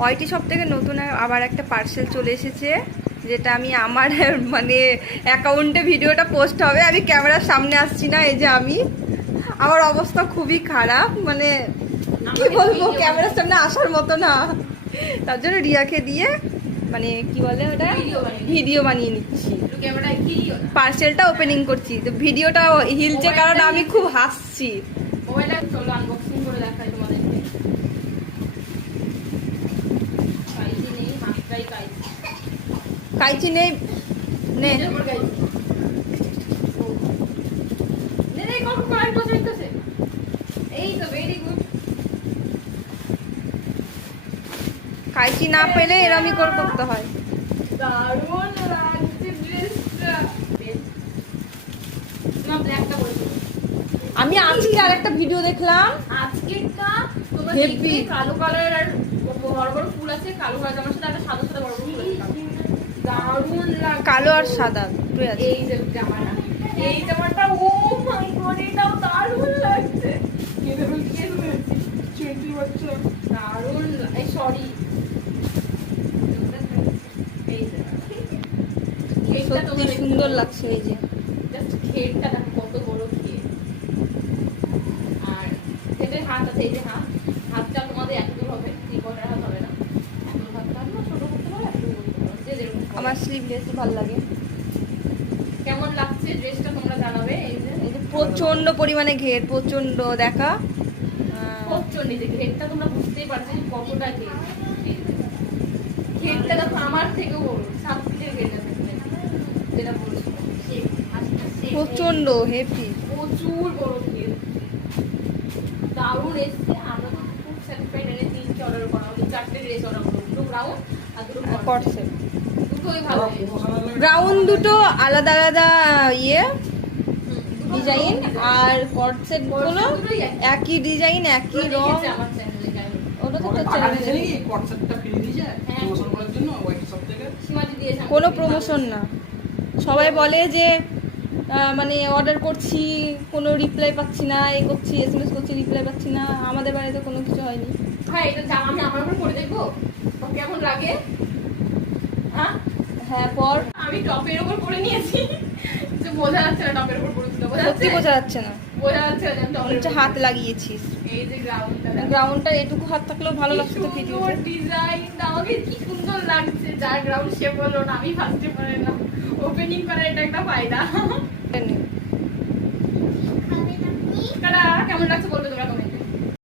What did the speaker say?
ওয়াইটি shop থেকে নতুন আবার একটা পার্সেল চলে এসেছে, যেটা আমি আমার মানে অ্যাকাউন্টে ভিডিওটা পোস্ট হবে, আমি ক্যামেরার সামনে আসছি না। এই যে আমার অবস্থা খুবই খারাপ, মানে কি বলবো, ক্যামেরার সামনে আসার মতো না। তার জন্য রিয়াকে দিয়ে মানে কি বলে ওটা, ভিডিও বানিয়ে নিচ্ছি, পার্সেলটা ওপেনিং করছি। তো ভিডিওটা হিলছে কারণ আমি খুব হাসছি। চলো আনবক্সিং করে দেখাই তোমাদেরকে। কাইচি নেই, নে কাইচি না পেলে এরমই করে করতে হয়। আমি আজকে আর একটা ভিডিও দেখলাম, কালো কালার আর বড় বড় ফুল আছে, কালো কালার জামার সাথে একটা সাদা সাদা বড় বড় ফুল আছে, দারুণ লাগে। কালো আর সাদা দুটোই আছে। এই যে জামাটা, এই জামাটা ও মাই গড, এটাও দারুণ লাগছে। দারুণ, এই সরি সত্যি সুন্দর লাগছে। এই যে জাস্ট ঘেরটা দেখো কত বড় ঘের, আর ঘেরের হাত আছে, এই যে হাতটা তোমাদের এত দূর হবে, 3/4 হাত হবে না, এত হাতটা না ছোট করতে পারো, এত করতে পারো, যে যেরকম। আমার স্লিভলেস ভালো লাগে। কেমন লাগছে ড্রেসটা তোমরা জানাবে। এই যে প্রচন্ড পরিমাণে ঘের, প্রচন্ড দেখা প্রচন্ড, এই যে ঘেরটা তোমরা বুঝতেই পারছো যে কতটা ঘের। ঘেরটা দেখো আমার থেকেও বড়, 7 ফিটের ঘের আছে যেটা বলছো, প্রচন্ড হেভি, প্রচুর বড় ঘের, দারুণ এসছে। আমরা তো খুব স্যাটিসফাইড, এনে 3টে অর্ডার করা হলো, 4টে ড্রেস অর্ডার করলো, দুটো ব্রাউন আর দুটো কট সেট। দুটোই ভালো। ব্রাউন দুটো আলাদা আলাদা ইয়ে ডিজাইন, আর কট সেট গুলো একই ডিজাইন একই রং। আমার চ্যানেলে কেন ওটা তো চ্যানেলে সীমাজি দিয়েছে, কোনো প্রমোশন না। সবাই বলে যে মানে অর্ডার করছি, কোনো রিপ্লাই পাচ্ছি না, এই করছি, SMS করছি, রিপ্লাই পাচ্ছি না। আমাদের বাড়িতে কোনো কিছু হয়নি। হ্যাঁ এটা জামা আমি আমার উপর পরে দেখবো কেমন লাগে। হ্যাঁ হ্যাঁ পর আমি টপের উপর পরে নিয়েছি, তো বোঝা যাচ্ছে না টপের উপর পরেছিল, সত্যি বোঝা যাচ্ছে না, বোঝা যাচ্ছে না আমি টপের নিচে হাত লাগিয়েছিস। এই যে গ্রাউন্ডটা এটুকু হাত থাকলেও ভালো লাগছে তো ভিডিওতে। ডিজাইনটা আমাকে কি সুন্দর লাগছে, যার গ্রাউন্ড সে বললো না, আমি ফার্স্টে পরে না, ওপেনিং করার এটা একটা ফায়দা। কেমন লাগছে বলবে তোমরা কমেন্ট।